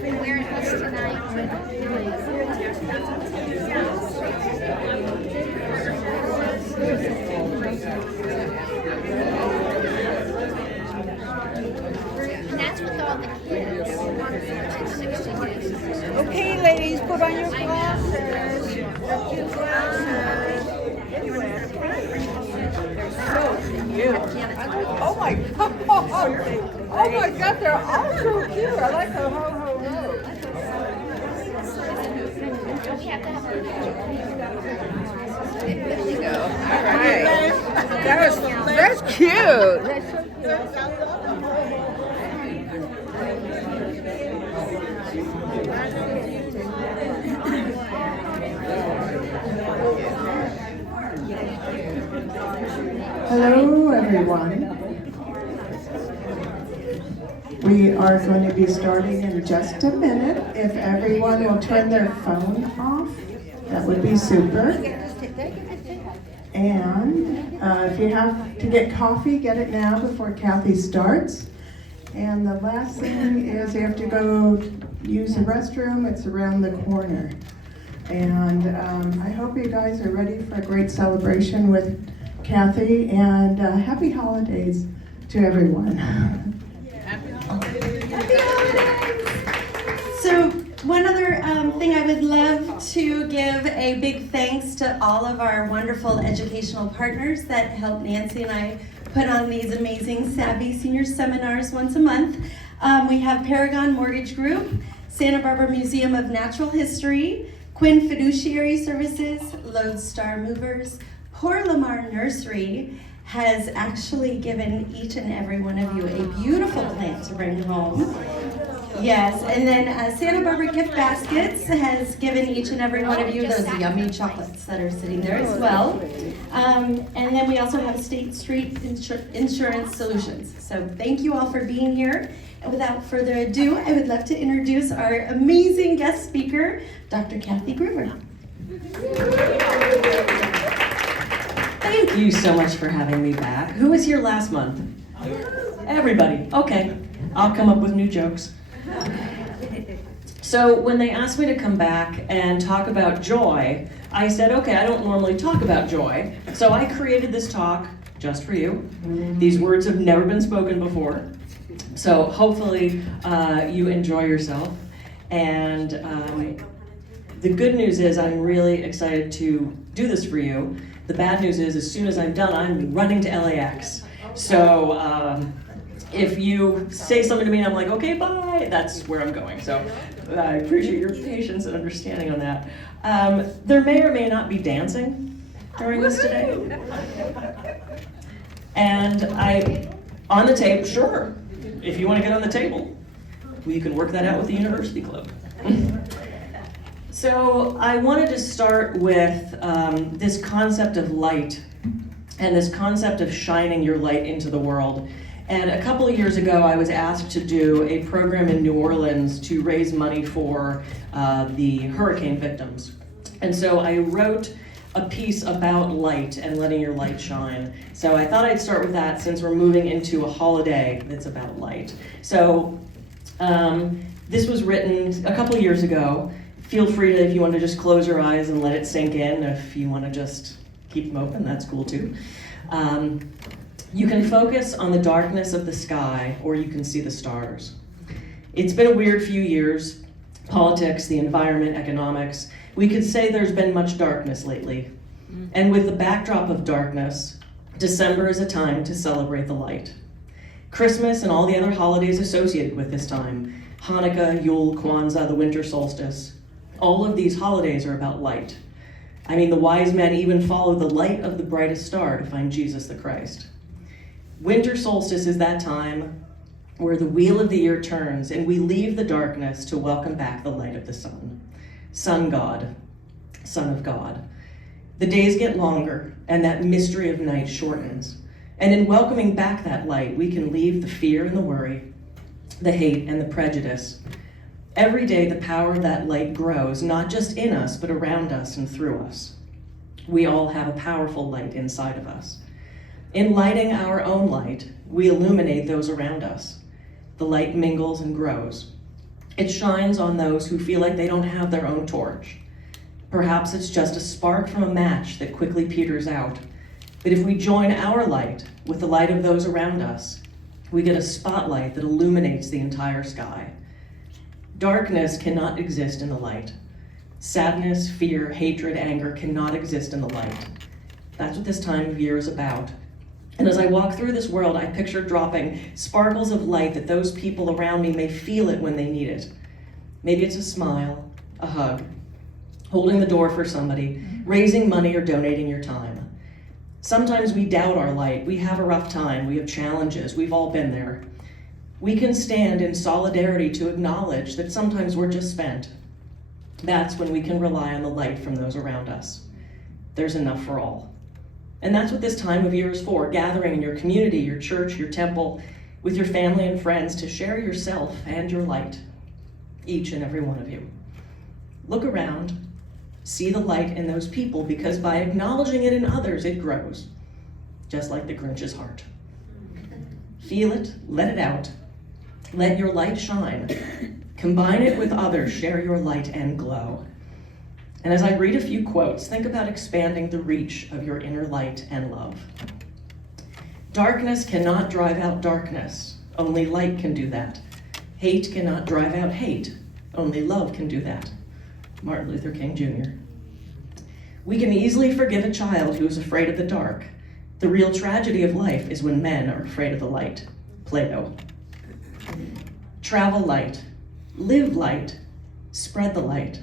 Wearing us tonight. And that's with all the kids. 60 kids. Okay, ladies, put on your glasses. Your cute glasses. So cute. Oh my god. Oh my god, they're all so cute. I like the ho ho ho. We have to have our All right. That's cute. That's so cute. Hello, everyone. We are going to be starting in just a minute. If everyone will turn their phone off, that would be super. And if you have to get coffee, get it now before Kathy starts. And the last thing is you have to go use the restroom. It's around the corner. And I hope you guys are ready for a great celebration with Kathy, and happy holidays to everyone. Happy holidays. So one other thing, I would love to give a big thanks to all of our wonderful educational partners that help Nancy and I put on these amazing Savvy Senior Seminars once a month. We have Paragon Mortgage Group, Santa Barbara Museum of Natural History, Quinn Fiduciary Services, Lodestar Movers. Poor Lamar Nursery has actually given each and every one of you a beautiful plant to bring home. Yes, and then Santa Barbara Gift Baskets has given each and every one of you those yummy chocolates that are sitting there as well. And then we also have State Street Insurance Solutions. So thank you all for being here. And without further ado, I would love to introduce our amazing guest speaker, Dr. Kathy Gruver. Thank you so much for having me back. Who was here last month? Everybody. Okay, I'll come up with new jokes. So when they asked me to come back and talk about joy, I said, okay, I don't normally talk about joy, so I created this talk just for you. These words have never been spoken before, so hopefully you enjoy yourself. And the good news is I'm really excited to do this for you. The bad news is, as soon as I'm done, I'm running to LAX. So if you say something to me and I'm like, okay, bye, that's where I'm going. So I appreciate your patience and understanding on that. There may or may not be dancing during this today. And on the tape, sure, if you want to get on the table, you can work that out with the University Club. So I wanted to start with this concept of light and this concept of shining your light into the world. And a couple of years ago, I was asked to do a program in New Orleans to raise money for the hurricane victims. And so I wrote a piece about light and letting your light shine. So I thought I'd start with that since we're moving into a holiday that's about light. So this was written a couple of years ago. Feel free to, if you want to just close your eyes and let it sink in. If you want to just keep them open, that's cool too. You can focus on the darkness of the sky, or you can see the stars. It's been a weird few years. Politics, the environment, economics. We could say there's been much darkness lately. And with the backdrop of darkness, December is a time to celebrate the light. Christmas and all the other holidays associated with this time, Hanukkah, Yule, Kwanzaa, the winter solstice, all of these holidays are about light. I mean, the wise men even follow the light of the brightest star to find Jesus the Christ. Winter solstice is that time where the wheel of the year turns and we leave the darkness to welcome back the light of the sun. Sun God, Son of God. The days get longer and that mystery of night shortens. And in welcoming back that light, we can leave the fear and the worry, the hate and the prejudice. Every day, the power of that light grows, not just in us, but around us and through us. We all have a powerful light inside of us. In lighting our own light, we illuminate those around us. The light mingles and grows. It shines on those who feel like they don't have their own torch. Perhaps it's just a spark from a match that quickly peters out. But if we join our light with the light of those around us, we get a spotlight that illuminates the entire sky. Darkness cannot exist in the light. Sadness, fear, hatred, anger cannot exist in the light. That's what this time of year is about. And as I walk through this world, I picture dropping sparkles of light that those people around me may feel it when they need it. Maybe it's a smile, a hug, holding the door for somebody, raising money, or donating your time. Sometimes we doubt our light. We have a rough time. We have challenges. We've all been there. We can stand in solidarity to acknowledge that sometimes we're just spent. That's when we can rely on the light from those around us. There's enough for all. And that's what this time of year is for, gathering in your community, your church, your temple, with your family and friends to share yourself and your light, each and every one of you. Look around, see the light in those people, because by acknowledging it in others, it grows, just like the Grinch's heart. Feel it, let it out, let your light shine. Combine it with others, share your light and glow. And as I read a few quotes, think about expanding the reach of your inner light and love. Darkness cannot drive out darkness. Only light can do that. Hate cannot drive out hate. Only love can do that. Martin Luther King Jr. We can easily forgive a child who is afraid of the dark. The real tragedy of life is when men are afraid of the light. Plato. Travel light. Live light. Spread the light.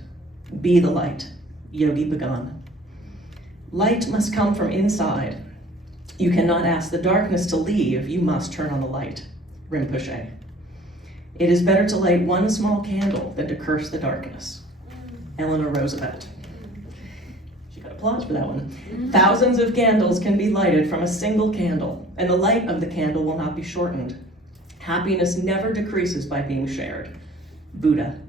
Be the light. Yogi Bhagan. Light must come from inside. You cannot ask the darkness to leave. You must turn on the light. Rinpoche. It is better to light one small candle than to curse the darkness. Eleanor Roosevelt. She got applause for that one. Thousands of candles can be lighted from a single candle, and the light of the candle will not be shortened. Happiness never decreases by being shared. Buddha.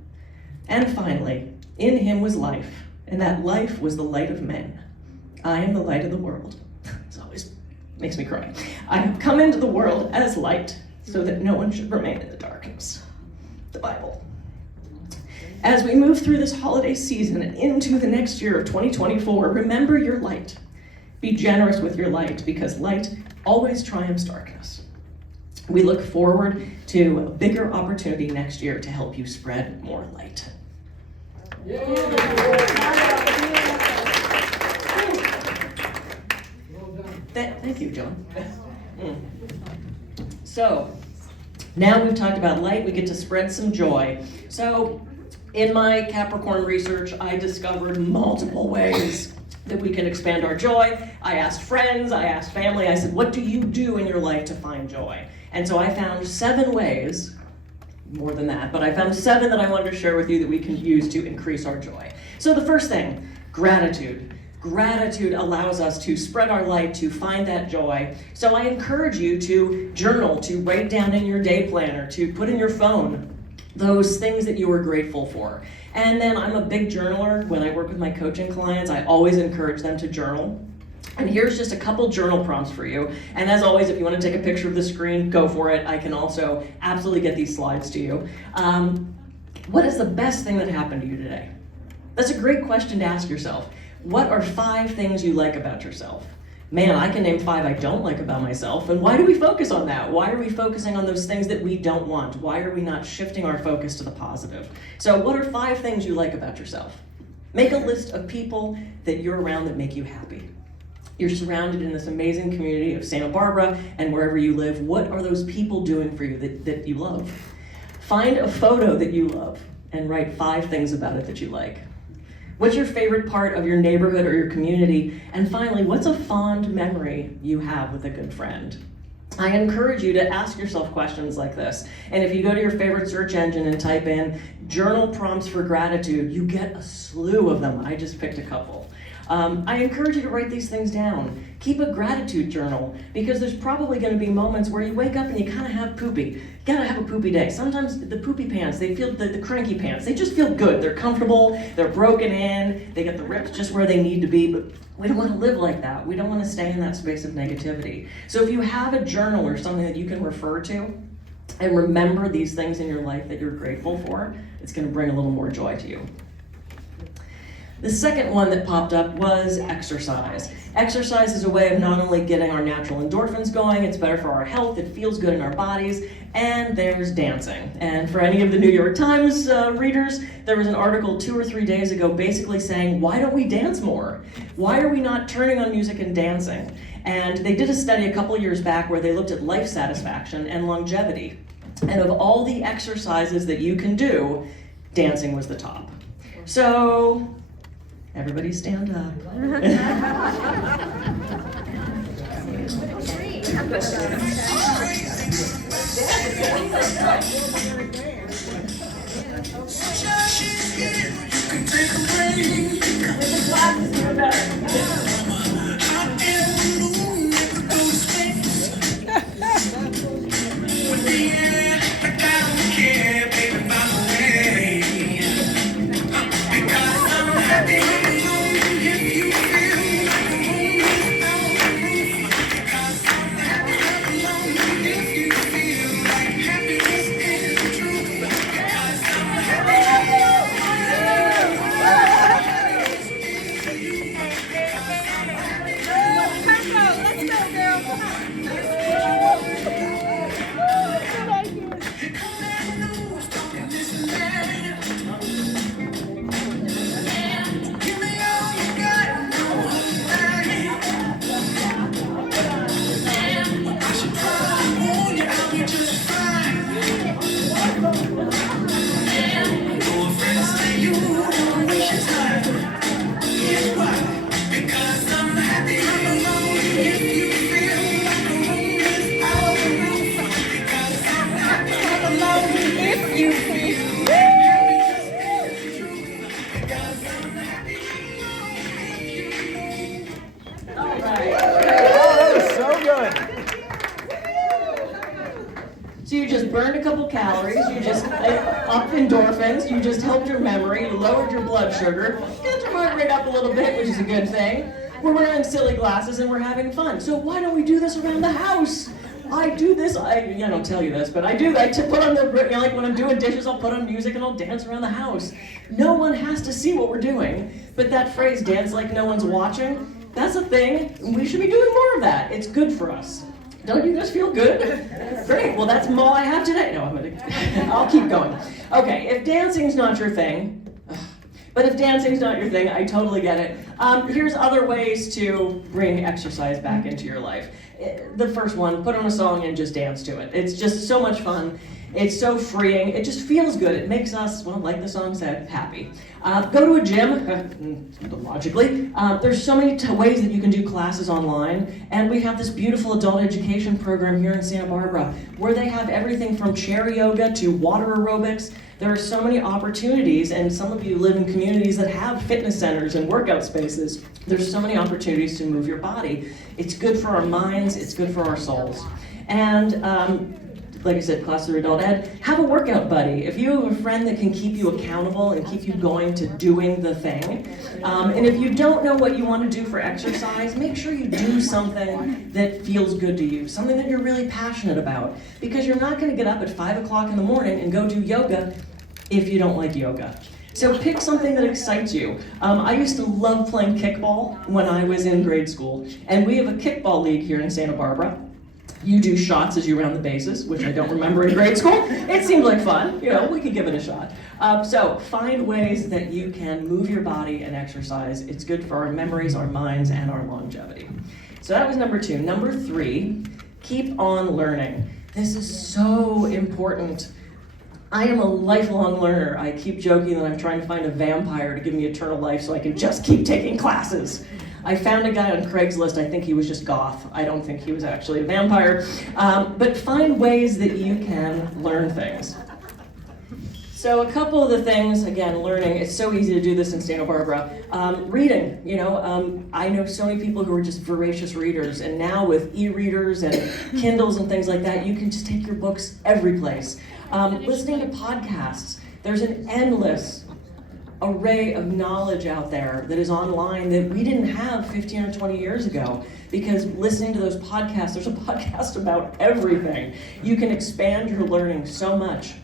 And finally, in him was life, and that life was the light of men. I am the light of the world. It always makes me cry. I have come into the world as light, so that no one should remain in the darkness. The Bible. As we move through this holiday season and into the next year of 2024, remember your light. Be generous with your light, because light always triumphs darkness. We look forward to a bigger opportunity next year to help you spread more light. Thank you, John. So, now we've talked about light, we get to spread some joy. So, in my Capricorn research, I discovered multiple ways that we can expand our joy. I asked friends, I asked family, I said, what do you do in your life to find joy? And so I found 7 ways, more than that, but I found 7 that I wanted to share with you that we can use to increase our joy. So the first thing, gratitude. Gratitude allows us to spread our light, to find that joy. So I encourage you to journal, to write down in your day planner, to put in your phone those things that you are grateful for. And then I'm a big journaler. When I work with my coaching clients, I always encourage them to journal. And here's just a couple journal prompts for you. And as always, if you want to take a picture of the screen, go for it. I can also absolutely get these slides to you. What is the best thing that happened to you today? That's a great question to ask yourself. What are 5 things you like about yourself? Man, I can name 5 I don't like about myself. And why do we focus on that? Why are we focusing on those things that we don't want? Why are we not shifting our focus to the positive? So what are 5 things you like about yourself? Make a list of people that you're around that make you happy. You're surrounded in this amazing community of Santa Barbara and wherever you live. What are those people doing for you that you love? Find a photo that you love and write 5 things about it that you like. What's your favorite part of your neighborhood or your community? And finally, what's a fond memory you have with a good friend? I encourage you to ask yourself questions like this. And if you go to your favorite search engine and type in journal prompts for gratitude, you get a slew of them. I just picked a couple. I encourage you to write these things down. Keep a gratitude journal, because there's probably going to be moments where you wake up and you kind of have poopy. You gotta have a poopy day. Sometimes the poopy pants, they feel the cranky pants, they just feel good. They're comfortable, they're broken in, they get the rips just where they need to be, but we don't want to live like that. We don't want to stay in that space of negativity. So if you have a journal or something that you can refer to and remember these things in your life that you're grateful for, It's going to bring a little more joy to you. The second one that popped up was exercise. Exercise is a way of not only getting our natural endorphins going, it's better for our health, it feels good in our bodies, and there's dancing. And for any of the New York Times readers, there was an article 2 or 3 days ago basically saying, why don't we dance more? Why are we not turning on music and dancing? And they did a study a couple years back where they looked at life satisfaction and longevity. And of all the exercises that you can do, dancing was the top. So, everybody stand up. So you just burned a couple calories, you just upped endorphins, you just helped your memory, you lowered your blood sugar, got your heart rate up a little bit, which is a good thing. We're wearing silly glasses and we're having fun. So why don't we do this around the house? I do this, I don't tell you this, but I do that to put on the, like when I'm doing dishes, I'll put on music and I'll dance around the house. No one has to see what we're doing, but that phrase, dance like no one's watching, that's a thing. We should be doing more of that. It's good for us. Don't you guys feel good? Great, well that's all I have today. No, I'll keep going. Okay, if dancing's not your thing, but if dancing's not your thing, I totally get it. Here's other ways to bring exercise back into your life. The first one, put on a song and just dance to it. It's just so much fun. It's so freeing. It just feels good. It makes us, well, like the song said, happy. Go to a gym, logically. There's so many ways that you can do classes online, and we have this beautiful adult education program here in Santa Barbara where they have everything from chair yoga to water aerobics. There are so many opportunities, and some of you live in communities that have fitness centers and workout spaces. There's so many opportunities to move your body. It's good for our minds, it's good for our souls. And like I said, class through adult ed, have a workout buddy. If you have a friend that can keep you accountable and keep you going to doing the thing, and if you don't know what you want to do for exercise, make sure you do something that feels good to you, something that you're really passionate about, because you're not going to get up at 5 o'clock in the morning and go do yoga if you don't like yoga. So pick something that excites you. I used to love playing kickball when I was in grade school, and we have a kickball league here in Santa Barbara. You do shots as you round the bases, which I don't remember in grade school. It seemed like fun. We could give it a shot. So find ways that you can move your body and exercise. It's good for our memories, our minds, and our longevity. So that was number 2. Number 3, keep on learning. This is so important. I am a lifelong learner. I keep joking that I'm trying to find a vampire to give me eternal life so I can just keep taking classes. I found a guy on Craigslist, I think he was just goth. I don't think he was actually a vampire. But find ways that you can learn things. So a couple of the things, again, learning, it's so easy to do this in Santa Barbara. Reading, I know so many people who are just voracious readers, and now with e-readers and Kindles and things like that, you can just take your books every place. Listening to podcasts, there's an endless array of knowledge out there that is online that we didn't have 15 or 20 years ago, because listening to those podcasts, there's a podcast about everything. You can expand your learning so much.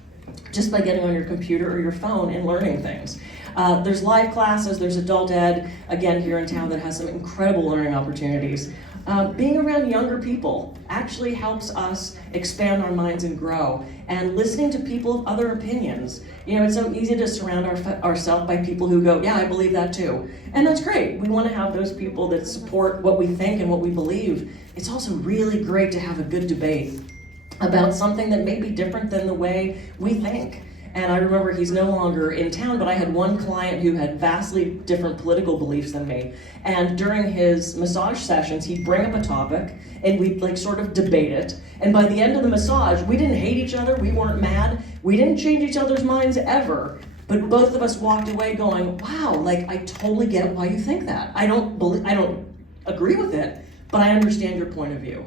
just by getting on your computer or your phone and learning things. There's live classes, there's adult ed, again here in town, that has some incredible learning opportunities. Being around younger people actually helps us expand our minds and grow. And listening to people of other opinions. You know, it's so easy to surround ourselves by people who go, yeah, I believe that too. And that's great. We want to have those people that support what we think and what we believe. It's also really great to have a good debate about something that may be different than the way we think. And I remember he's no longer in town, but I had one client who had vastly different political beliefs than me. And during his massage sessions, he'd bring up a topic and we'd like sort of debate it. And by the end of the massage, we didn't hate each other, we weren't mad, we didn't change each other's minds ever. But both of us walked away going, wow, like I totally get why you think that. I don't agree with it, but I understand your point of view.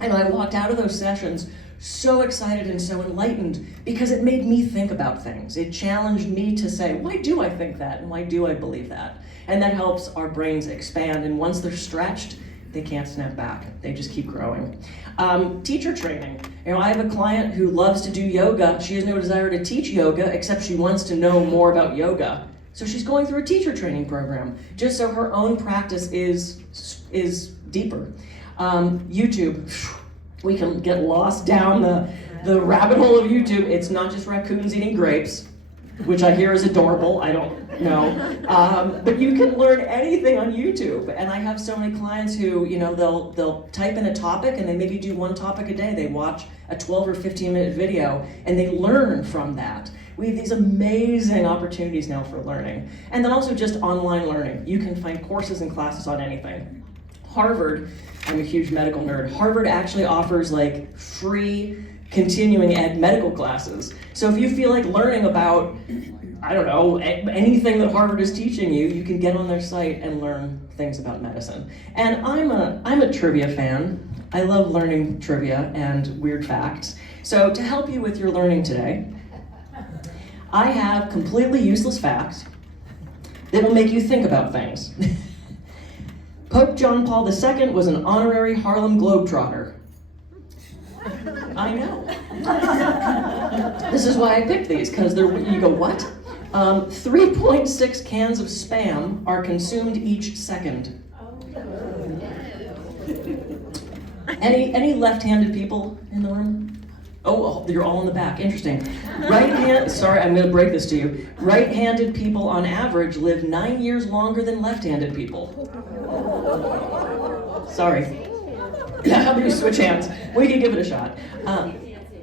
And I walked out of those sessions so excited and so enlightened because it made me think about things. It challenged me to say, why do I think that and why do I believe that? And that helps our brains expand, and once they're stretched, they can't snap back. They just keep growing. Teacher training. You know, I have a client who loves to do yoga. She has no desire to teach yoga, except she wants to know more about yoga. So she's going through a teacher training program, just so her own practice is deeper. YouTube. We can get lost down the rabbit hole of YouTube. It's not just raccoons eating grapes, which I hear is adorable, I don't know. But you can learn anything on YouTube. And I have so many clients who, you know, they'll type in a topic and they maybe do one topic a day. They watch a 12 or 15 minute video and they learn from that. We have these amazing opportunities now for learning. And then also just online learning. You can find courses and classes on anything. Harvard, I'm a huge medical nerd. Harvard actually offers like free continuing ed medical classes. So if you feel like learning about, I don't know, anything that Harvard is teaching you, you can get on their site and learn things about medicine. And I'm a trivia fan. I love learning trivia and weird facts. So to help you with your learning today, I have completely useless facts that will make you think about things. Pope John Paul II was an honorary Harlem Globetrotter. I know. This is why I picked these, because you go, what? 3.6 cans of Spam are consumed each second. Any left-handed people in the room? Oh, you're all in the back, interesting. Sorry, I'm gonna break this to you. Right-handed people on average live 9 years longer than left-handed people. Sorry. Yeah, how about you switch hands? We can give it a shot.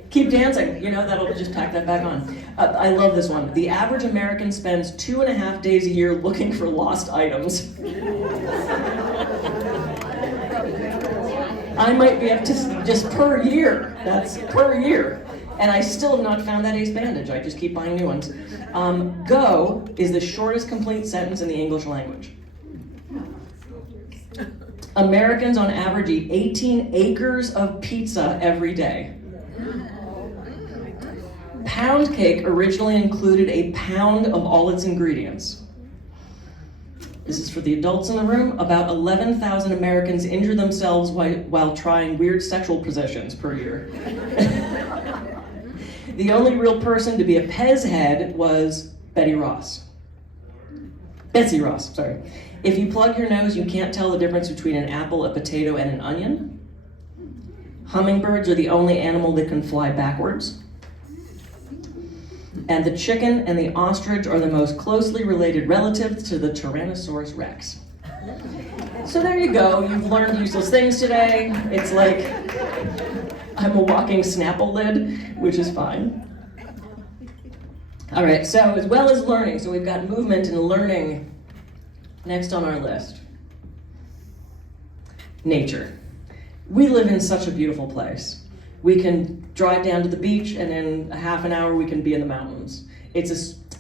Keep dancing, you know, that'll just tack that back on. I love this one. The average American spends 2.5 days a year looking for lost items. I might be up to just per year. That's per year. And I still have not found that ace bandage. I just keep buying new ones. Go is the shortest complete sentence in the English language. Americans on average eat 18 acres of pizza every day. Pound cake originally included a pound of all its ingredients. This is for the adults in the room. About 11,000 Americans injure themselves while trying weird sexual positions per year. The only real person to be a Pez head was Betsy Ross, sorry. If you plug your nose, you can't tell the difference between an apple, a potato, and an onion. Hummingbirds are the only animal that can fly backwards. And the chicken and the ostrich are the most closely related relatives to the Tyrannosaurus Rex. So there you go, you've learned useless things today. It's like I'm a walking Snapple lid, which is fine. All right, so as well as learning, so we've got movement and learning next on our list. Nature. We live in such a beautiful place. We can drive down to the beach and in a half an hour we can be in the mountains. It's a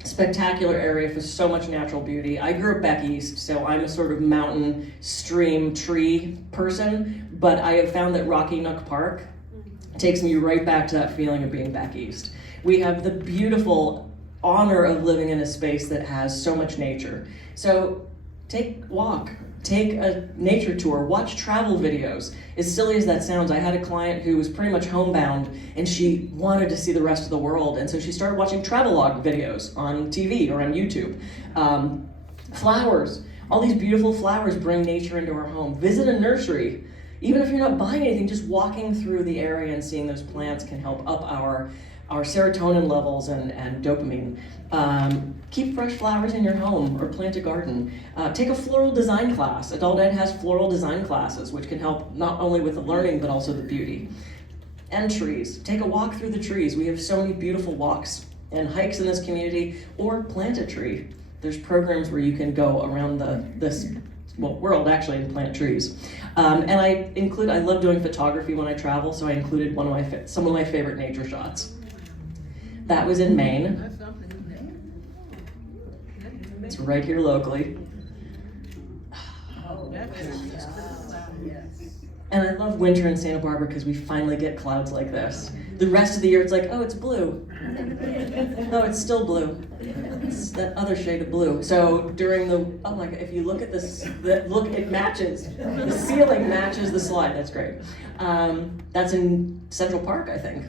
spectacular area for so much natural beauty. I grew up back east, so I'm a sort of mountain, stream, tree person, but I have found that Rocky Nook Park takes me right back to that feeling of being back east. We have the beautiful honor of living in a space that has so much nature. So walk, take a nature tour, watch travel videos. As silly as that sounds, I had a client who was pretty much homebound and she wanted to see the rest of the world, and so she started watching travelogue videos on TV or on YouTube. Flowers, all these beautiful flowers bring nature into our home. Visit a nursery. Even if you're not buying anything, just walking through the area and seeing those plants can help up our serotonin levels and dopamine. Keep fresh flowers in your home or plant a garden. Take a floral design class. Adult Ed has floral design classes, which can help not only with the learning, but also the beauty. And trees. Take a walk through the trees. We have so many beautiful walks and hikes in this community, or plant a tree. There's programs where you can go around this world actually and plant trees. And I love doing photography when I travel, so I included some of my favorite nature shots. That was in Maine. It's right here locally. And I love winter in Santa Barbara because we finally get clouds like this. The rest of the year it's like, oh, it's blue. No, it's still blue. It's that other shade of blue. So during oh my God, if you look at this, it matches. The ceiling matches the slide, that's great. That's in Central Park, I think.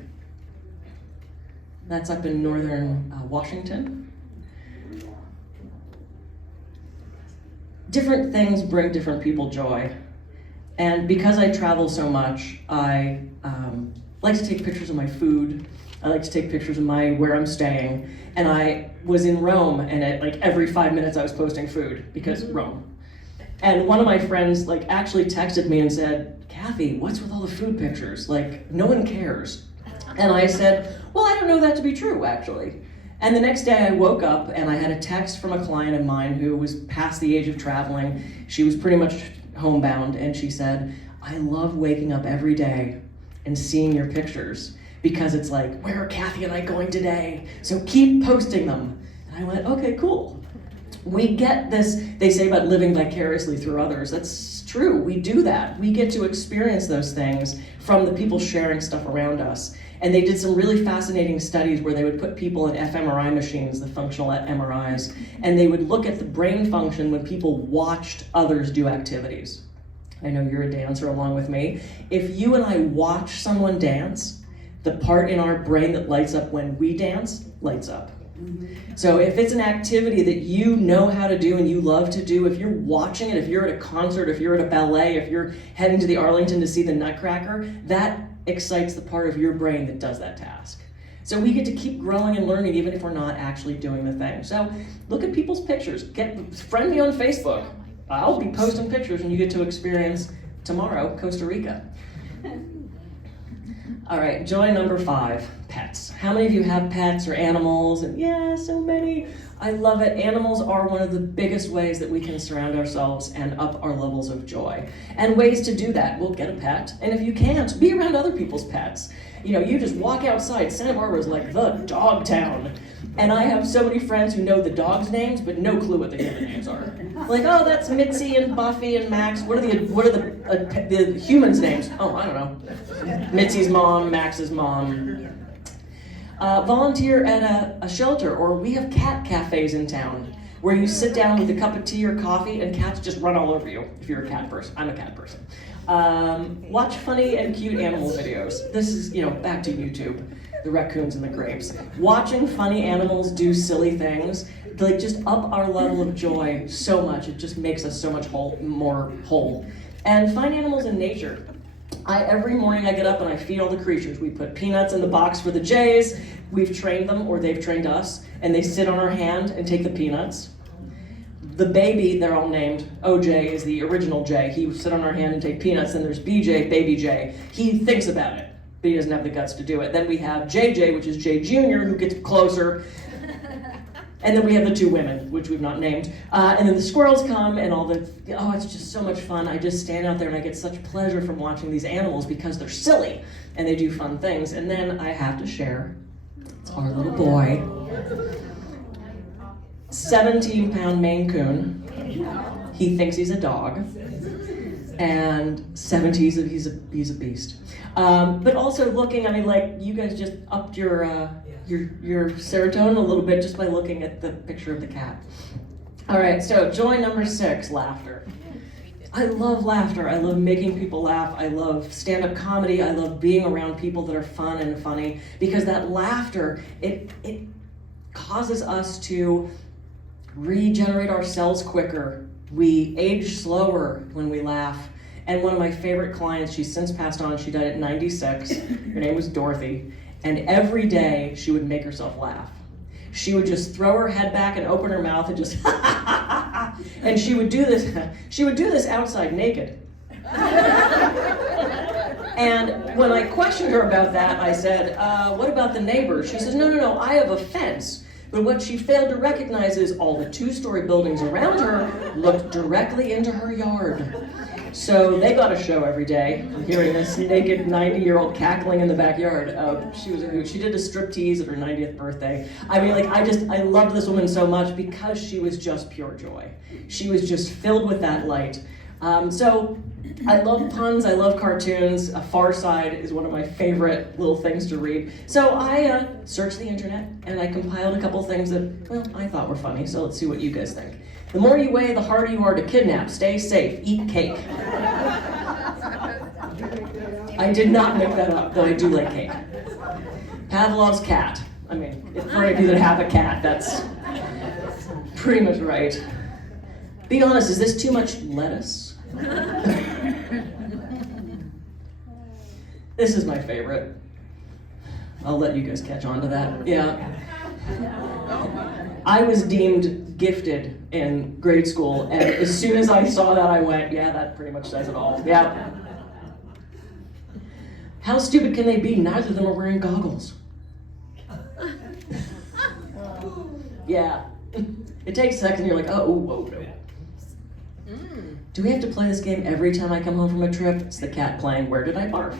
That's up in northern Washington. Different things bring different people joy. And because I travel so much, I like to take pictures of my food. I like to take pictures of where I'm staying. And I was in Rome, and every 5 minutes I was posting food because Rome. And one of my friends actually texted me and said, Kathy, what's with all the food pictures? No one cares. And I said, well, I don't know that to be true, actually. And the next day I woke up and I had a text from a client of mine who was past the age of traveling. She was pretty much homebound, and she said, I love waking up every day and seeing your pictures because it's like, where are Kathy and I going today? So keep posting them. And I went, okay, cool. We get this, they say about living vicariously through others. That's true, we do that. We get to experience those things from the people sharing stuff around us. And they did some really fascinating studies where they would put people in fMRI machines, the functional MRIs, and they would look at the brain function when people watched others do activities. I know you're a dancer along with me. If you and I watch someone dance, the part in our brain that lights up when we dance, lights up. So if it's an activity that you know how to do and you love to do, if you're watching it, if you're at a concert, if you're at a ballet, if you're heading to the Arlington to see the Nutcracker, that excites the part of your brain that does that task. So we get to keep growing and learning even if we're not actually doing the thing. So look at people's pictures. Friend me on Facebook. I'll be posting pictures and you get to experience tomorrow Costa Rica. All right, joy number 5, pets. How many of you have pets or animals? And yeah, so many. I love it. Animals are one of the biggest ways that we can surround ourselves and up our levels of joy. And ways to do that, we'll get a pet. And if you can't, be around other people's pets. You just walk outside. Santa Barbara is like the dog town. And I have so many friends who know the dogs' names, but no clue what the human names are. Like, oh, that's Mitzi and Buffy and Max. What are the humans' names? Oh, I don't know. Mitzi's mom, Max's mom. Volunteer at a shelter, or we have cat cafes in town where you sit down with a cup of tea or coffee and cats just run all over you if you're a cat person. I'm a cat person. Watch funny and cute animal videos. This is, back to YouTube, the raccoons and the grapes. Watching funny animals do silly things, just up our level of joy so much. It just makes us so much more whole. And find animals in nature. Every morning I get up and I feed all the creatures. We put peanuts in the box for the jays. We've trained them, or they've trained us, and they sit on our hand and take the peanuts. The baby, they're all named. OJ is the original Jay. He would sit on our hand and take peanuts. Then there's BJ, baby Jay. He thinks about it, but he doesn't have the guts to do it. Then we have JJ, which is Jay Jr., who gets closer. And then we have the 2 women, which we've not named. And then the squirrels come and it's just so much fun. I just stand out there and I get such pleasure from watching these animals because they're silly and they do fun things. And then I have to share, it's our little boy, 17-pound Maine Coon. He thinks he's a dog. And 70s, he's a beast. But also looking, you guys just upped your serotonin a little bit just by looking at the picture of the cat. All right, so joy number 6, laughter. I love laughter. I love making people laugh. I love stand-up comedy. I love being around people that are fun and funny, because that laughter, it causes us to regenerate our cells quicker. We age slower when we laugh. And one of my favorite clients, she's since passed on, she died at 96. Her name was Dorothy. And every day she would make herself laugh. She would just throw her head back and open her mouth and just and she would do this outside naked. And when I questioned her about that, I said, what about the neighbors? She says, no, I have a fence. But what she failed to recognize is all the 2-story buildings around her looked directly into her yard. So they got a show every day. I'm hearing this naked 90-year-old cackling in the backyard. She was a hoot. She did a striptease at her 90th birthday. I mean, I loved this woman so much because she was just pure joy. She was just filled with that light. So I love puns, I love cartoons. Far Side is one of my favorite little things to read. So I searched the internet and I compiled a couple things that, well, I thought were funny. So let's see what you guys think. The more you weigh, the harder you are to kidnap. Stay safe, eat cake. I did not make that up, though I do like cake. Pavlov's cat. I mean, for any of you that have a cat, that's pretty much right. Be honest, is this too much lettuce? This is my favorite. I'll let you guys catch on to that. Yeah. I was deemed gifted in grade school, and as soon as I saw that, I went, yeah, that pretty much says it all. Yeah. How stupid can they be? Neither of them are wearing goggles. Yeah. It takes a second, you're like, oh, whoa, no. Do we have to play this game every time I come home from a trip? It's the cat playing, where did I barf?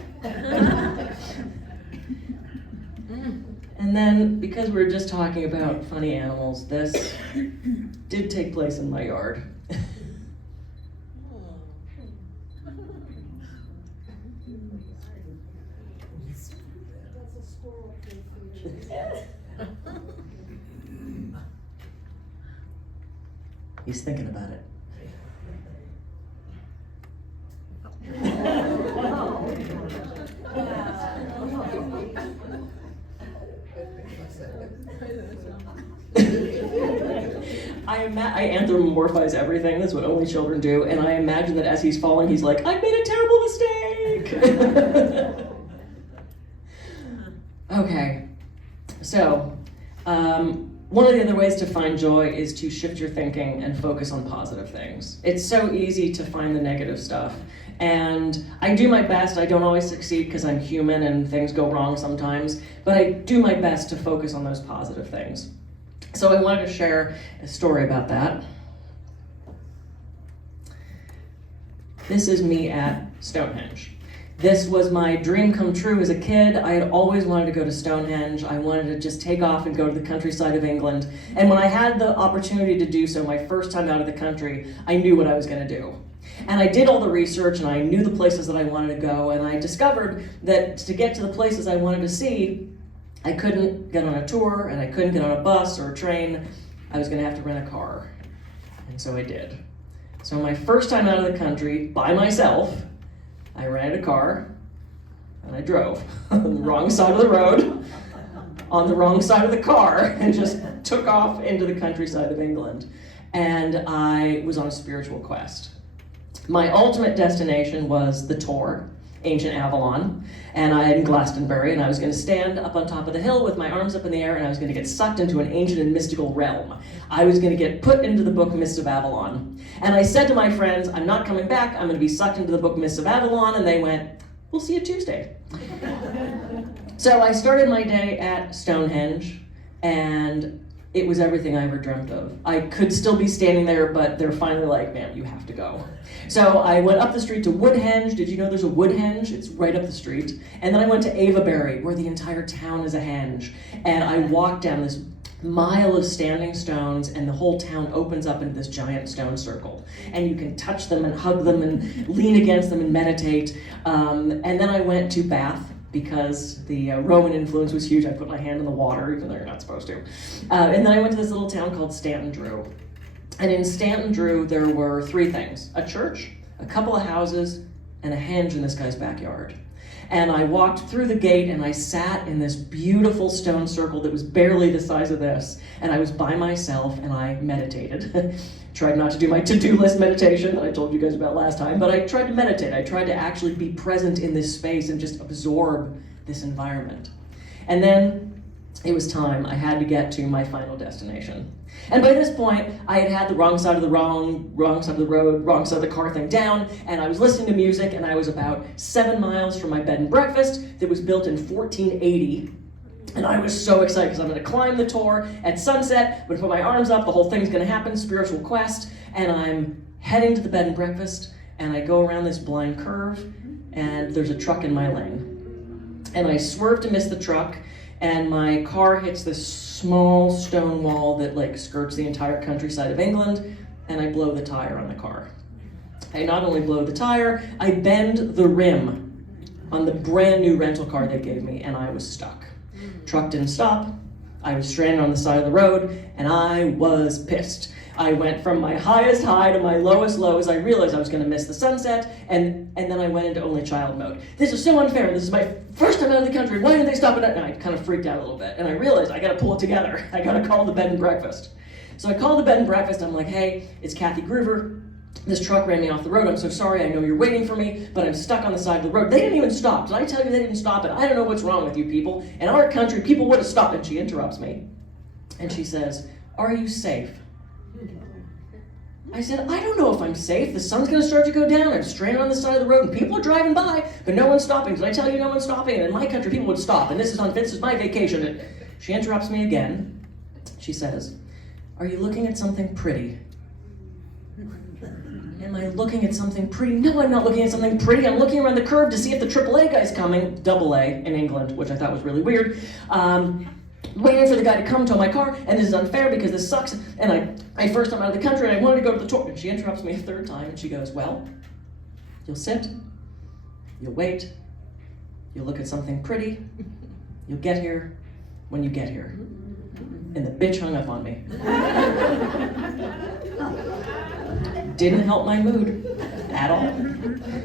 And then, because we were just talking about funny animals, this did take place in my yard. He's thinking about it. I anthropomorphize everything. That's what only children do. And I imagine that as he's falling, he's like, I made a terrible mistake. Okay. So, one of the other ways to find joy is to shift your thinking and focus on positive things. It's so easy to find the negative stuff. And I do my best. I don't always succeed because I'm human and things go wrong sometimes, but I do my best to focus on those positive things. So I wanted to share a story about that. This is me at Stonehenge. This was my dream come true as a kid. I had always wanted to go to Stonehenge. I wanted to just take off and go to the countryside of England. And when I had the opportunity to do so, my first time out of the country, I knew what I was going to do. And I did all the research and I knew the places that I wanted to go, and I discovered that to get to the places I wanted to see, I couldn't get on a tour and I couldn't get on a bus or a train. I was going to have to rent a car. And so I did. So my first time out of the country by myself, I rented a car and I drove on the wrong side of the road, on the wrong side of the car, and just took off into the countryside of England. And I was on a spiritual quest. My ultimate destination was the Tor, ancient Avalon, and I in Glastonbury, and I was going to stand up on top of the hill with my arms up in the air, and I was going to get sucked into an ancient and mystical realm. I was going to get put into the book Mists of Avalon. And I said to my friends, I'm not coming back, I'm going to be sucked into the book Mists of Avalon, and they went, we'll see you Tuesday. So I started my day at Stonehenge, and it was everything I ever dreamt of. I could still be standing there, but they're finally like, ma'am, you have to go. So I went up the street to Woodhenge. Did you know there's a Woodhenge? It's right up the street. And then I went to Avaberry, where the entire town is a henge. And I walked down this mile of standing stones, and the whole town opens up into this giant stone circle. And you can touch them and hug them and lean against them and meditate. And then I went to Bath, because the Roman influence was huge. I put my hand in the water, even though you're not supposed to. And then I went to this little town called Stanton Drew. And in Stanton Drew, there were 3 things: a church, a couple of houses, and a henge in this guy's backyard. And I walked through the gate and I sat in this beautiful stone circle that was barely the size of this. And I was by myself and I meditated. Tried not to do my to-do list meditation that I told you guys about last time, but I tried to meditate. I tried to actually be present in this space and just absorb this environment. And then it was time. I had to get to my final destination. And by this point, I had the wrong side of the road, wrong side of the car thing down, and I was listening to music, and I was about 7 miles from my bed and breakfast that was built in 1480. And I was so excited because I'm going to climb the Tor at sunset. I'm going to put my arms up. The whole thing's going to happen, spiritual quest. And I'm heading to the bed and breakfast, and I go around this blind curve, and there's a truck in my lane. And I swerve to miss the truck, and my car hits this small stone wall that like skirts the entire countryside of England, and I blow the tire on the car. I not only blow the tire, I bend the rim on the brand new rental car they gave me, and I was stuck. Truck didn't stop. I was stranded on the side of the road, and I was pissed. I went from my highest high to my lowest low as I realized I was going to miss the sunset, and then I went into only child mode. This is so unfair. This is my first time out of the country. Why didn't they stop it at night? I kind of freaked out a little bit, and I realized I got to pull it together. I got to call the bed and breakfast. So I called the bed and breakfast. I'm like, hey, it's Kathy Gruver. This truck ran me off the road. I'm so sorry. I know you're waiting for me, but I'm stuck on the side of the road. They didn't even stop. Did I tell you they didn't stop? And I don't know what's wrong with you people. In our country, people would have stopped. And she interrupts me. And she says, are you safe? I said, I don't know if I'm safe. The sun's going to start to go down. I'm stranded on the side of the road, and people are driving by, but no one's stopping. Did I tell you no one's stopping? And in my country, people would stop. And this is my vacation. And she interrupts me again. She says, are you looking at something pretty? Am I looking at something pretty? No, I'm not looking at something pretty. I'm looking around the curve to see if the AAA guy's coming, double A in England, which I thought was really weird. Waiting for the guy to come to my car, and this is unfair because this sucks. And I first time out of the country, and I wanted to go to the tour. And she interrupts me a 3rd time, and she goes, well, you'll sit, you'll wait, you'll look at something pretty, you'll get here when you get here. And the bitch hung up on me. Didn't help my mood at all.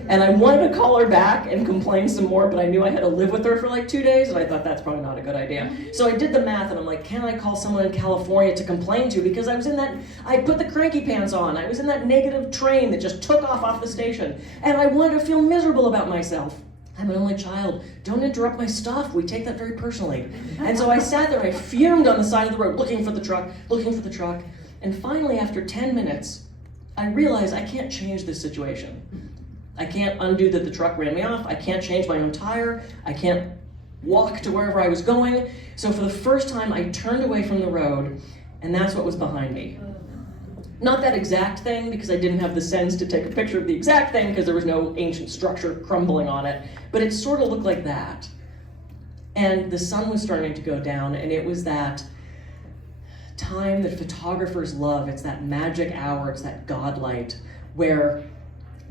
And I wanted to call her back and complain some more, but I knew I had to live with her for like 2 days, and I thought that's probably not a good idea. So I did the math, and I'm like, can I call someone in California to complain to? Because I put the cranky pants on. I was in that negative train that just took off the station, and I wanted to feel miserable about myself. I'm an only child. Don't interrupt my stuff. We take that very personally. And so I sat there, I fumed on the side of the road, looking for the truck, and finally, after 10 minutes, I realized I can't change this situation. I can't undo that the truck ran me off. I can't change my own tire. I can't walk to wherever I was going. So for the first time, I turned away from the road, and that's what was behind me. Not that exact thing, because I didn't have the sense to take a picture of the exact thing, because there was no ancient structure crumbling on it, but it sort of looked like that. And the sun was starting to go down, and it was that time that photographers love. It's that magic hour, it's that godlight, where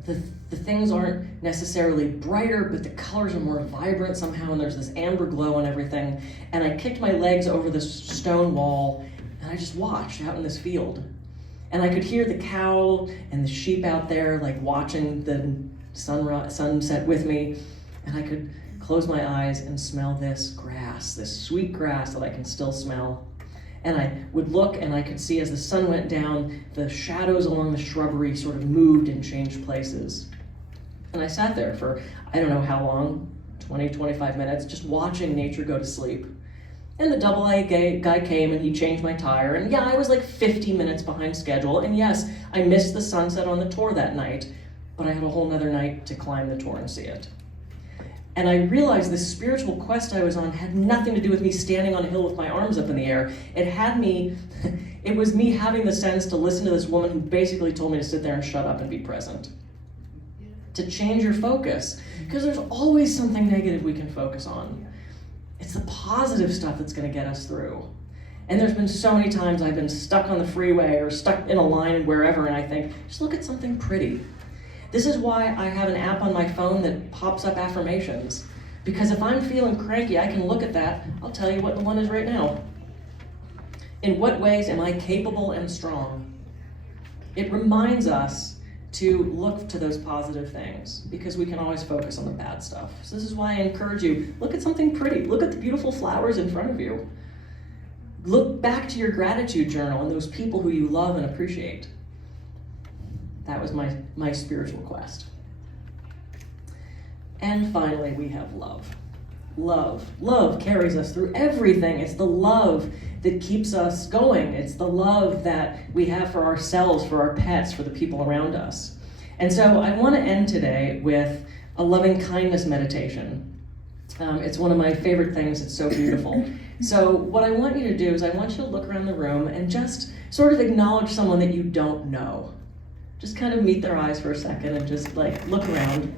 the things aren't necessarily brighter, but the colors are more vibrant somehow, and there's this amber glow and everything. And I kicked my legs over this stone wall, and I just watched out in this field. And I could hear the cow and the sheep out there, like watching the sunset with me. And I could close my eyes and smell this grass, this sweet grass that I can still smell. And I would look, and I could see as the sun went down, the shadows along the shrubbery sort of moved and changed places. And I sat there for, I don't know how long, 20, 25 minutes, just watching nature go to sleep. And the AA guy came, and he changed my tire. And yeah, I was like 50 minutes behind schedule. And yes, I missed the sunset on the tour that night, but I had a whole nother night to climb the tour and see it. And I realized this spiritual quest I was on had nothing to do with me standing on a hill with my arms up in the air. It was me having the sense to listen to this woman who basically told me to sit there and shut up and be present. To change your focus, because there's always something negative we can focus on. It's the positive stuff that's gonna get us through. And there's been so many times I've been stuck on the freeway or stuck in a line and wherever, and I think, just look at something pretty. This is why I have an app on my phone that pops up affirmations. Because if I'm feeling cranky, I can look at that. I'll tell you what the one is right now. In what ways am I capable and strong? It reminds us to look to those positive things because we can always focus on the bad stuff. So this is why I encourage you, look at something pretty. Look at the beautiful flowers in front of you. Look back to your gratitude journal and those people who you love and appreciate. That was my spiritual quest. And finally, we have love. Love. Love carries us through everything. It's the love that keeps us going. It's the love that we have for ourselves, for our pets, for the people around us. And so I want to end today with a loving kindness meditation. It's one of my favorite things. It's so beautiful. So what I want you to do is I want you to look around the room and just sort of acknowledge someone that you don't know. Just kind of meet their eyes for a second and just like look around.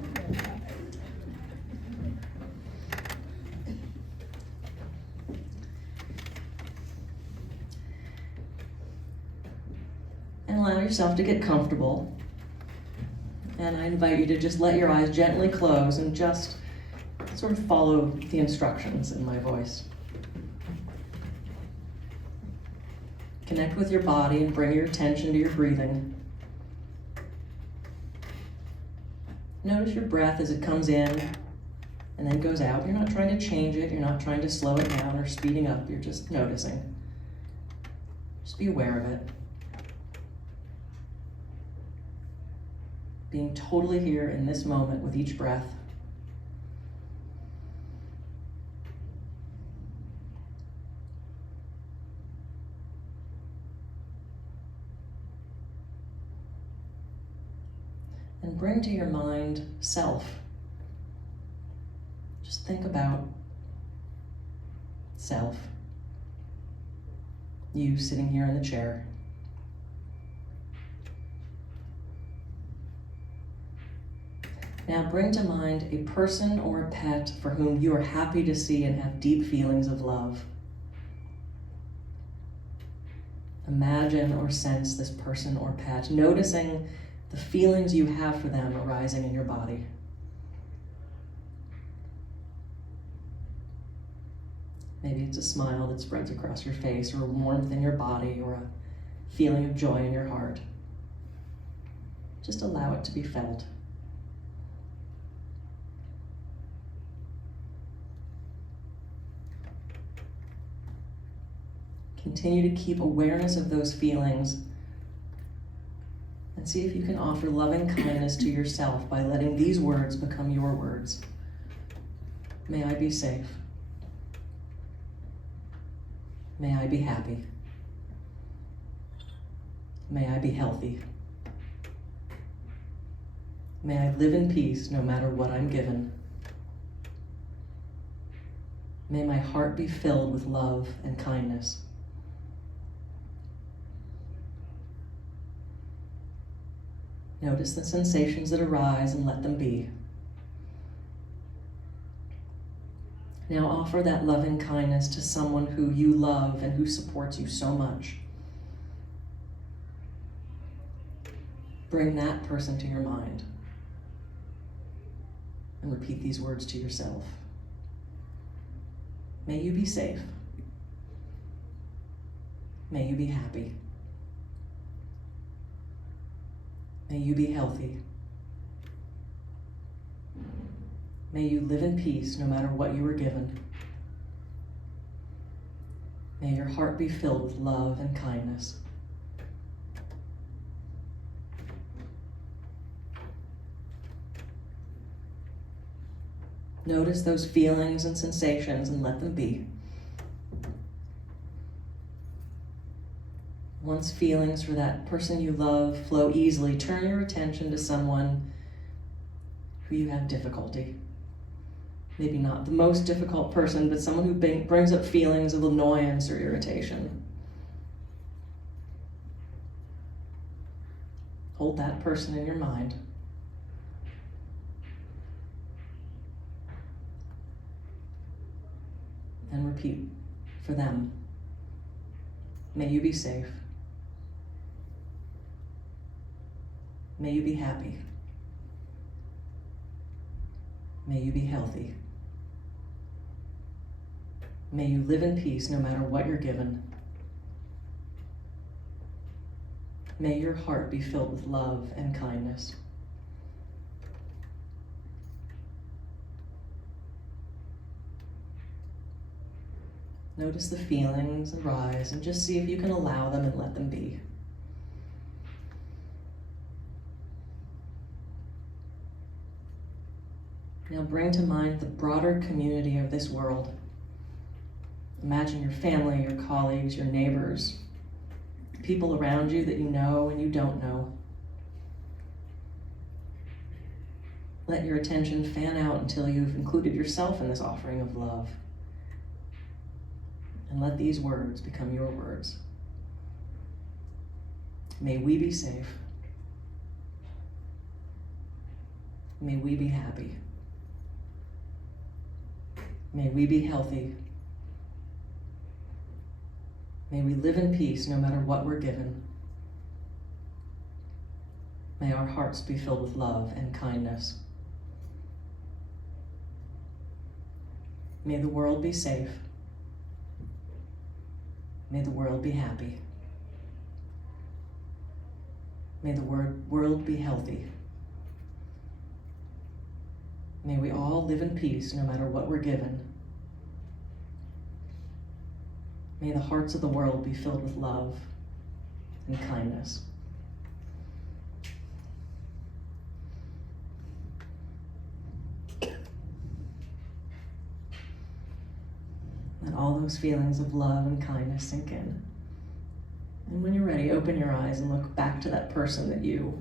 And allow yourself to get comfortable. And I invite you to just let your eyes gently close and just sort of follow the instructions in my voice. Connect with your body and bring your attention to your breathing. Notice your breath as it comes in and then goes out. You're not trying to change it. You're not trying to slow it down or speeding up. You're just noticing. Just be aware of it. Being totally here in this moment with each breath. And bring to your mind self. Just think about self. You sitting here in the chair. Now bring to mind a person or a pet for whom you are happy to see and have deep feelings of love. Imagine or sense this person or pet, noticing the feelings you have for them arising in your body. Maybe it's a smile that spreads across your face, or a warmth in your body, or a feeling of joy in your heart. Just allow it to be felt. Continue to keep awareness of those feelings and see if you can offer loving kindness to yourself by letting these words become your words. May I be safe. May I be happy. May I be healthy. May I live in peace no matter what I'm given. May my heart be filled with love and kindness. Notice the sensations that arise and let them be. Now offer that loving kindness to someone who you love and who supports you so much. Bring that person to your mind and repeat these words to yourself. May you be safe. May you be happy. May you be healthy. May you live in peace no matter what you were given. May your heart be filled with love and kindness. Notice those feelings and sensations and let them be. Once feelings for that person you love flow easily, turn your attention to someone who you have difficulty. Maybe not the most difficult person, but someone who brings up feelings of annoyance or irritation. Hold that person in your mind. And repeat for them. May you be safe. May you be happy. May you be healthy. May you live in peace no matter what you're given. May your heart be filled with love and kindness. Notice the feelings arise and just see if you can allow them and let them be. Now bring to mind the broader community of this world. Imagine your family, your colleagues, your neighbors, people around you that you know and you don't know. Let your attention fan out until you've included yourself in this offering of love. And let these words become your words. May we be safe. May we be happy. May we be healthy. May we live in peace no matter what we're given. May our hearts be filled with love and kindness. May the world be safe. May the world be happy. May the world be healthy. May we all live in peace no matter what we're given. May the hearts of the world be filled with love and kindness. Let all those feelings of love and kindness sink in. And when you're ready, open your eyes and look back to that person that you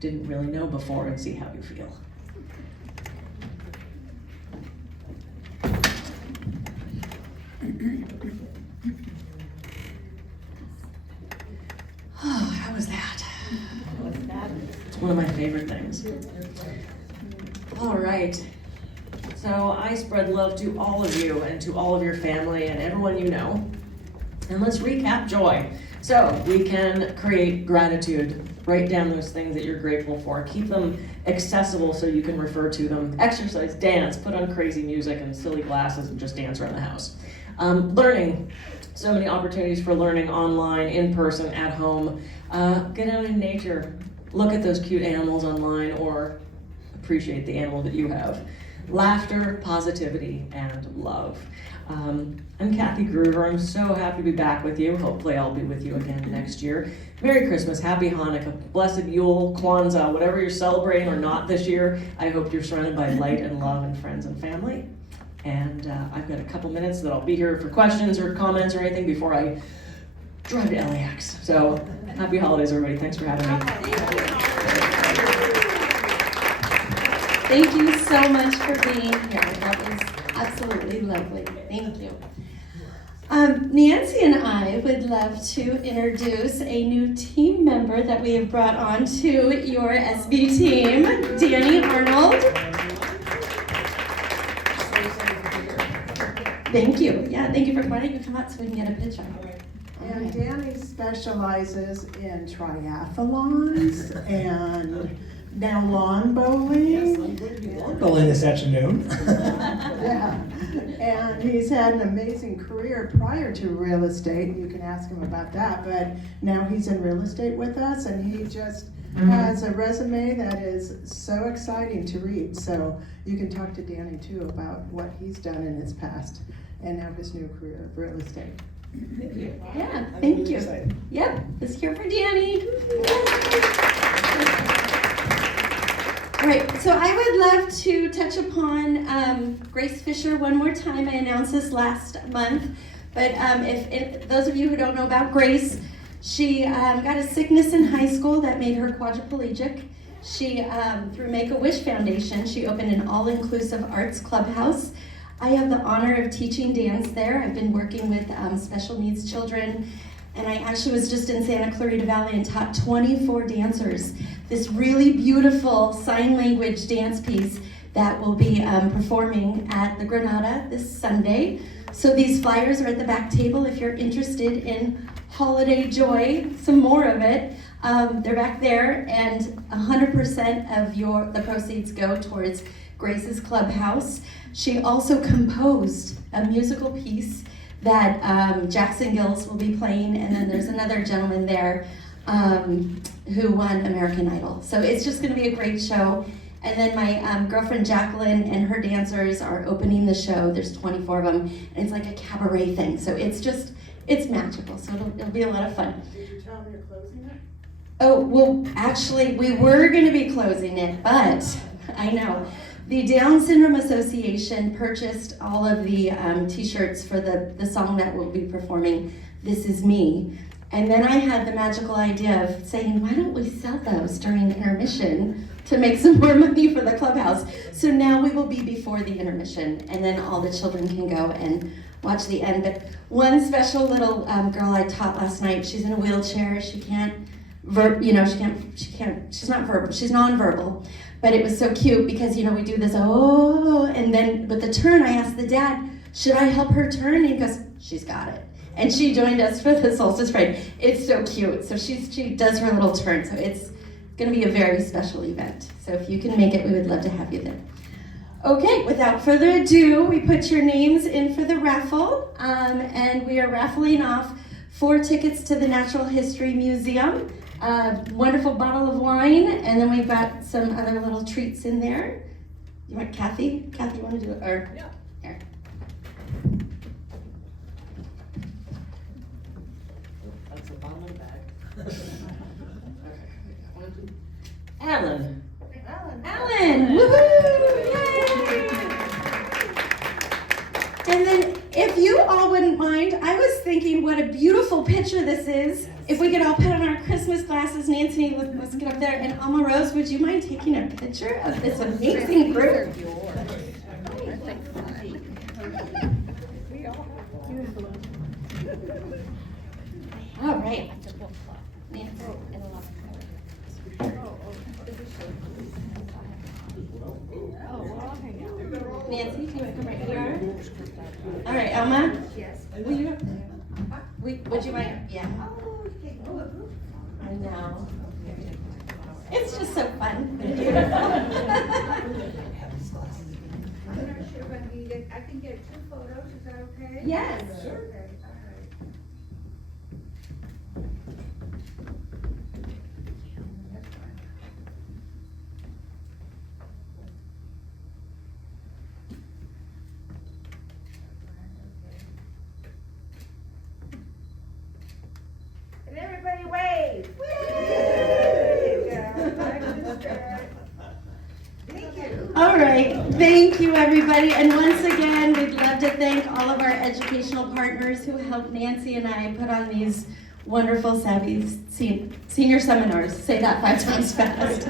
didn't really know before and see how you feel. Oh, how was that? It's one of my favorite things. All right. So I spread love to all of you and to all of your family and everyone you know. And let's recap joy. So we can create gratitude. Write down those things that you're grateful for. Keep them accessible so you can refer to them. Exercise, dance, put on crazy music and silly glasses and just dance around the house. Learning. So many opportunities for learning online, in person, at home. Get out in nature. Look at those cute animals online or appreciate the animal that you have. Laughter, positivity, and love. I'm Kathy Gruver. I'm so happy to be back with you. Hopefully I'll be with you again next year. Merry Christmas, Happy Hanukkah, Blessed Yule, Kwanzaa, whatever you're celebrating or not this year. I hope you're surrounded by light and love and friends and family. And I've got a couple minutes that I'll be here for questions or comments or anything before I drive to LAX. So happy holidays, everybody. Thanks for having me. Thank you so much for being here. That was absolutely lovely. Thank you. Nancy and I would love to introduce a new team member that we have brought on to your SB team, Danny Arnold. Thank you. Yeah, thank you for why don't you come out so we can get a picture. And Danny specializes in triathlons and now lawn bowling. Lawn bowling this afternoon. Yeah, and he's had an amazing career prior to real estate. You can ask him about that, but now he's in real estate with us, and he just has a resume that is so exciting to read. So you can talk to Danny too about what he's done in his past and now his new career of real estate. Thank you. Yeah, thank you. Excited. Yep, let's hear for Danny. All right, so I would love to touch upon Grace Fisher one more time. I announced this last month, but if those of you who don't know about Grace, she got a sickness in high school that made her quadriplegic. She, through Make-A-Wish Foundation, she opened an all-inclusive arts clubhouse. I have the honor of teaching dance there. I've been working with special needs children, and I actually was just in Santa Clarita Valley and taught 24 dancers this really beautiful sign language dance piece that will be performing at the Granada this Sunday. So these flyers are at the back table if you're interested in holiday joy, some more of it. They're back there, and 100% of the proceeds go towards Grace's Clubhouse. She also composed a musical piece that Jackson Gills will be playing, and then there's another gentleman there who won American Idol. So it's just gonna be a great show. And then my girlfriend Jacqueline and her dancers are opening the show. There's 24 of them, and it's like a cabaret thing. So it's magical, so it'll be a lot of fun. Did you tell them you're closing it? Oh, well, actually, we were gonna be closing it, but I know. The Down Syndrome Association purchased all of the t-shirts for the song that we'll be performing, This Is Me. And then I had the magical idea of saying, why don't we sell those during intermission to make some more money for the clubhouse? So now we will be before the intermission, and then all the children can go and watch the end. But one special little girl I taught last night, she's in a wheelchair, she's not verbal, she's nonverbal. But it was so cute because, we do this, oh, and then with the turn, I asked the dad, should I help her turn? And he goes, she's got it. And she joined us for the Solstice Parade. It's so cute. So she does her little turn. So it's gonna be a very special event. So if you can make it, we would love to have you there. Okay, without further ado, we put your names in for the raffle. And we are raffling off 4 tickets to the Natural History Museum, a wonderful bottle of wine, and then we've got some other little treats in there. You want Kathy? Kathy, you want to do it? Or yeah. Here. That's a bottle and bag. Okay. Alan. Alan! Woohoo! Yay! And then, if you all wouldn't mind, I was thinking what a beautiful picture this is. If we could all put on our Christmas glasses, Nancy, let's get up there. And Alma Rose, would you mind taking a picture of this amazing group? All right. Nancy. Nancy, do you want to come right here? All right, Elma? Yes. Will you? Would you mind? Yeah. I know. It's just so fun. I'm not sure if I can get 2 photos, is that okay? Yes. Okay, all right. That's fine. And everybody wave! Thank you. All right, thank you everybody. And once again, we'd love to thank all of our educational partners who helped Nancy and I put on these wonderful Savvy senior seminars. Say that 5 times fast.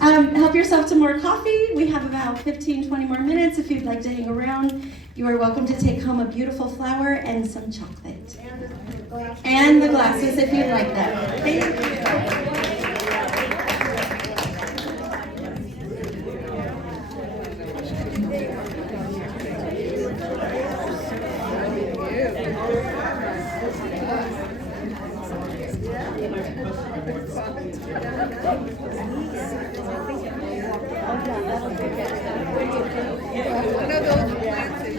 Help yourself to more coffee. We have about 15, 20 more minutes if you'd like to hang around. You are welcome to take home a beautiful flower and some chocolate. And the glasses if you'd like that. Thank you. One of those plants